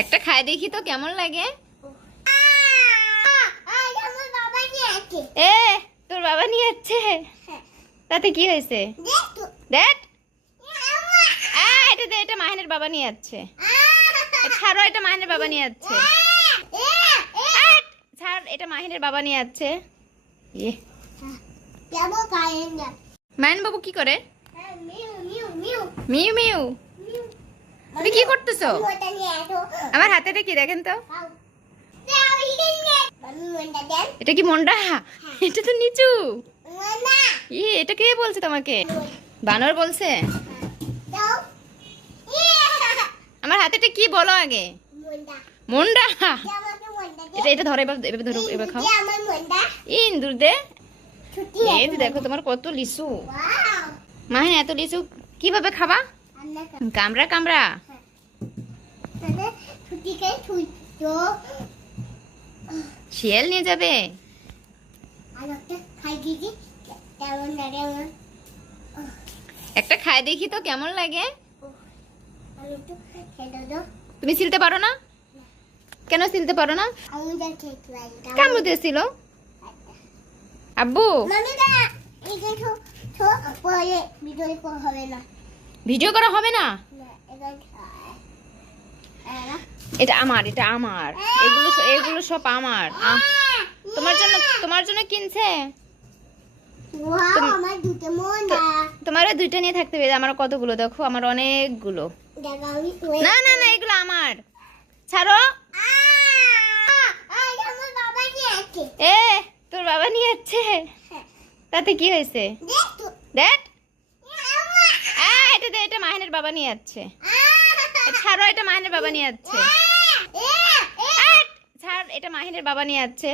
একটা খাই দেখি তো কেমন লাগে। এ তোর বাবা নিয়ে যাচ্ছে, তাতে কি হয়েছে? দেখ এটা দে, এটা মাহিনের বাবা নিয়ে যাচ্ছে। ছাড়ো, এটা মাহিনের বাবা নিয়ে যাচ্ছে। ছাড়, এটা মাহিনের বাবা নিয়ে যাচ্ছে। মাহিন বাবু কি করে? মিউ মিউ, তুমি কি করতেছো? আমার হাতে কি দেখেন তো? এটা কি মন্ডা? এটা তো নিচু। এটা কে বলছে তোমাকে? বানর বলছে? আমার হাতেটা কি বলো আগে? মন্ডা। এটা এটা ধরো, এবার এবার ধরো, এবার খাও। ইন্দুর দে। এই দেখো তোমার কত লিচু। মাহিন এত লিচু কিভাবে খাবা? কামড়া কামড়া। শিয়াল নিয়ে যাবে। একটা খাই দেখি তো কেমন লাগে। তুমি ছিলতে পারো না? কেন ছিলতে পারো না? কামড় দিয়েছিল আব্বু। ভিডিও করা হবে না। এটা আমার, এটা আমার। এগুলো এগুলো সব আমার। তোমার জন্য কিনছে। তোমারও দুইটা নিয়ে থাকতে হবে। আমার কতগুলো দেখো, আমার অনেকগুলো। না না না, এগুলো আমার। ছাড়ো। এ তোর বাবা নিয়ে যাচ্ছে, তাতে কি হয়েছে? দেখ এটা দে, এটা মাহিনের বাবা নিয়ে যাচ্ছে। ছাড়ো, এটা মাহিনের বাবা নিয়ে যাচ্ছে। ছাড়, এটা মাহিনের বাবা নিয়ে যাচ্ছে।